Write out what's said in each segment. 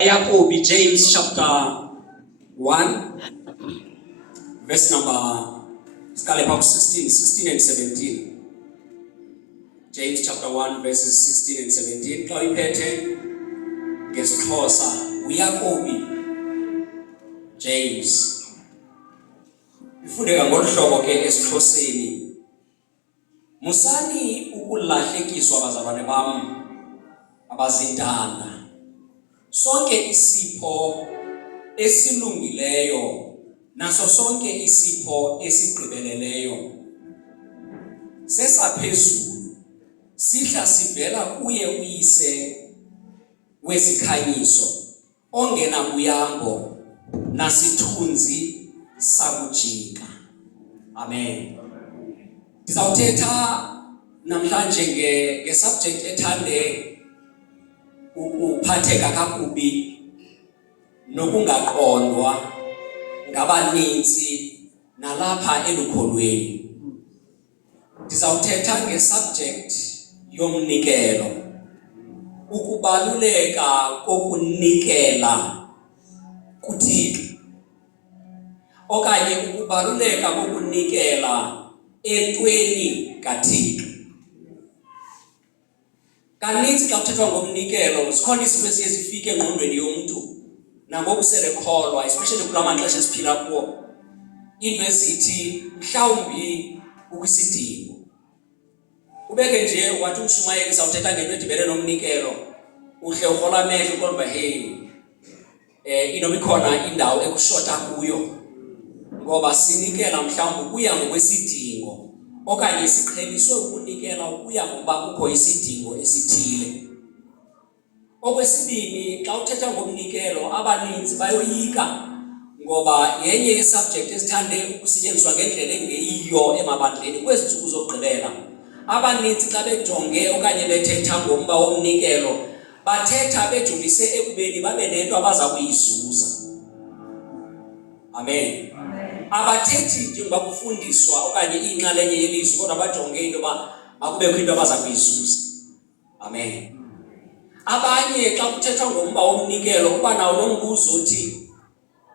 Yakobi, James chapter 1, verse number 16 and 17. James chapter 1, verses 16 and 17. Xa uyiphethe ngesiXhosa, uYakobi, James. Ifundeka ngolu hlobo ke esiXhoseni. Musani ukulahlekiswa bazalwane bam abazintanga. Sonke isipho esilungileyo naso sonke isipho esigqibeleleyo sesaphezulu sihla sivela kuye uyise wezikhanyiso ongena kuyambo nasithunzi sakujika. Amen. Ndizawuthetha namhlanje nge-subject ethande ukuphatheka kakubi nokungaqondwa ngabaninzi nalapha elukholweni. Ndizawuthetha nge-subject yomnikelo, ukubaluleka kokunikela kuThixo okanye ukubaluleka kokunikela entweni kaThixo. Kaninzi xa kuthethwa ngomnikelo zikhona izinto eziye zifike engqondweni yomntu nangoku selekholwa, especially kula maxesha esiphila kuwo, into ezithi mhlawumbi ukwisidingo. Ubeke nje wathi uMshumayeli sawuthetha ngento edibene nomnikelo, uhle urhola amehlo kodwa hey, inoba ikhona indawo ekushota kuyo, ngoba sinikela mhlawumbi kuya ngokwesidingo okanye siqheliswe ukunikela ukuya ngoba kukho isidingo esithile. Okwesibini, xa uthetha ngomnikelo abaninzi bayoyika ngoba yenye yesubject esithande ukusetyenziswa ngendlela engeyiyo emabandleni kwezi ntsuku zokugqibela. Abaninzi xa bejonge okanye bethetha ngomba womnikelo bathetha bejolise ekubeni babe nento abaza kuyizuza. Amen. Abathethi njengoba kufundiswa okanye inxalenye yelizwi kodwa bajonge into yoba makubekho into abaza kuyizuza. Amen. Abanye xa kuthethwa ngomba womnikelo kuba nawo lo mbuzo uthi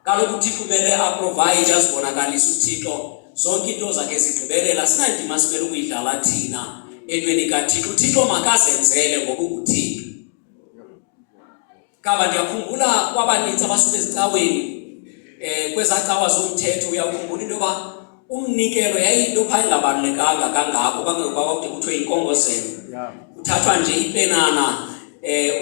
kaloku uThixo kumele aprovide, azibonakalise uThixo zonke into zakhe zigqibelela, sinandima simele ukuyidlala thina entweni kaThixo. uThixo makazenzele ngoba unguThixo. Kaba ndiyakhumbula kwabanintsi abasuke ezicaweni, kwezaa cawa zomthetho uyakhumbula into yoba umnikelo yayinto phaa engabalulekanga kangako kangangokuba kwakude kuthiwe inkongozelo. Kuthathwa nje ipenana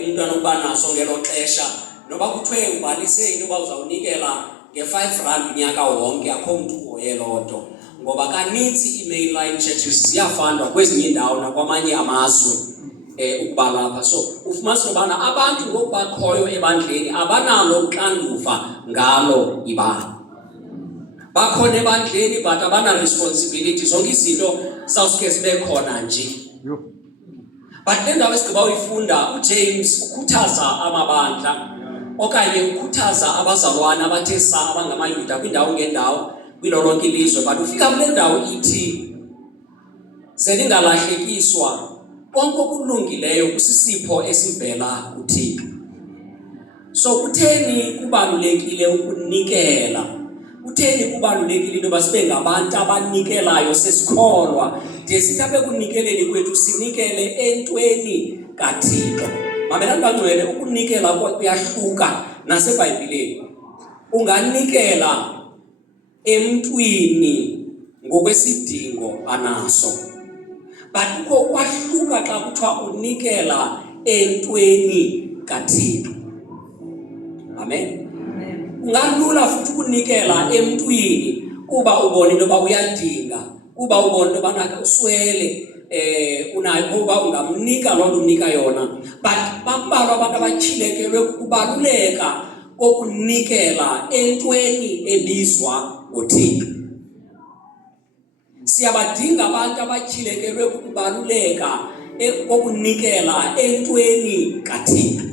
umntwana ukuba naso ngelo xesha, noba kuthiwe ubhalise into yoba uzawunikela nge-R5 unyaka wonke, akho mntu uhoye loo nto. Ngoba kanintsi ii-mainline churches ziyafandwa kwezinye iindawo nakwamanye amazwe ukuba lapha. So ufumanisa ubana abantu ngoku bakhoyo ebandleni abanalo uxanduva ngalo ibandla. Bakhona ebandleni but abana-responsibility, zonke izinto zawusuke zibe khona nje. But le ndawo esigqiba uyifunda, uJames ukhuthaza amabandla okanye ukhuthaza abazalwane abathe saa abangamayuda kwiindawo ngeendawo kwilo lonke ilizwe. But ufika kule ndawo ithi ze ningalahlekiswa, konke okulungileyo kusisipho esivela kuThixo. So kutheni kubalulekile ukunikela? Kutheni kubalulekile into yoba sibe ngabantu abanikelayo sesikholwa de sithi apha ekunikeleni kwethu sinikele entweni kaThixo? Mamelani bangcwele, ukunikela kuyahluka naseBhayibhileni. Unganikela emntwini ngokwesidingo anaso, but kukho ukwahluka xa kuthiwa unikela entweni kaThixo. Amen. Kungalula futhi ukunikela emntwini kuba ubona into yoba uyadinga, kuba ubona into yobana uswele, unayo kuba ungamnika loo nto umnika yona. But bambalwa abantu abatyhilekelwe kukubaluleka kokunikela entweni ebizwa ngoThixo. Siyabadinga abantu abatyhilekelwe kukubaluleka kokunikela entweni kaThixo.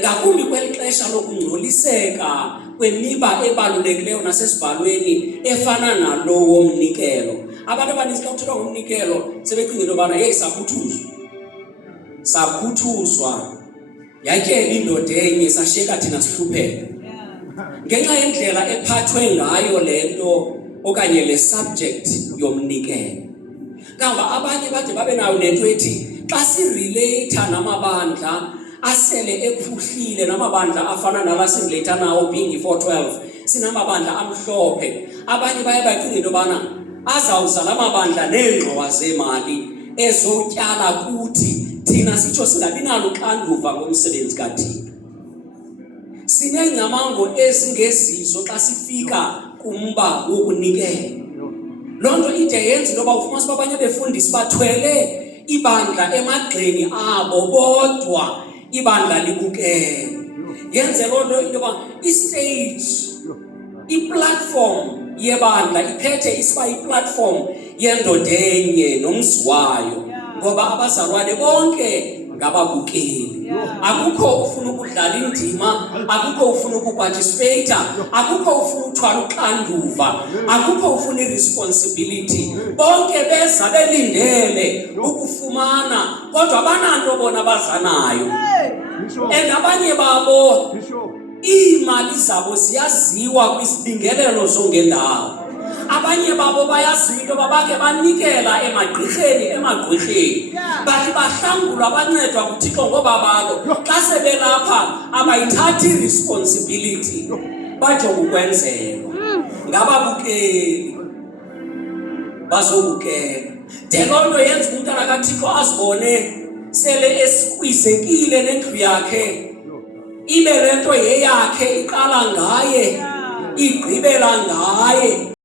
Ngakumbi kweli xesha lokungcoliseka kwemiba ebalulekileyo nasesibhalweni efana nalo womnikelo. Abantu abaninzi xa kuthethwa ngomnikelo sebecinga into yobana yeyi sakhuthuzwa. yatyela indoda enye sashiyeka thina sihlupheka ngenxa yendlela ephathwe ngayo lento okanye le subject yomnikelo. Kamba abanye bade babe nayo nento ethi xa sirelate namabandla asele ephuhlile, namabandla afana nala sirelate nawo being 412, sinamabandla amhlophe. Abanye baye bacinga into yobana azawuza la mabandla neengxowa zemali ezotyala kuthi thina sitsho singabi nalo uxanduva ngomsebenzi kaThixo. Sineengcamango ezingezizo xa sifika kumba wokunikela. Loo nto ide yenza into yoba ufumanise uba abanye befundisi bathwele ibandla emagxeni abo bodwa ibandla libukele. Yenze loo nto into yoba istage, iplatform yebandla iphethe isiba iplatform yendoda enye nomzi wayo, ngoba abazalwane bonke ngababukeli. Akukho ufuna ukudlala indima, akukho ufuna ukuparticipate, akukho ufuna uthwala uxanduva, akukho ufuna irresponsibility. Bonke beza belindele ukufumana, kodwa bananto bona bazanayo. And abanye babo iimali zabo ziyaziwa kwizibingelelo zongendawo. Abanye babo bayaziwa into babake banikela emagqirheni bathi bahlangulwa bancedwa kuThixo ngoba balo xa sebelapha abayithathi irresponsibility, bajonga ukwenzelwa ngababukeli bazobukela. De loo nto yenza umntana kaThixo azibone sele esikwizekile nendlu yakhe, ibe le nto yeyakhe, iqala ngaye igqibela ngaye.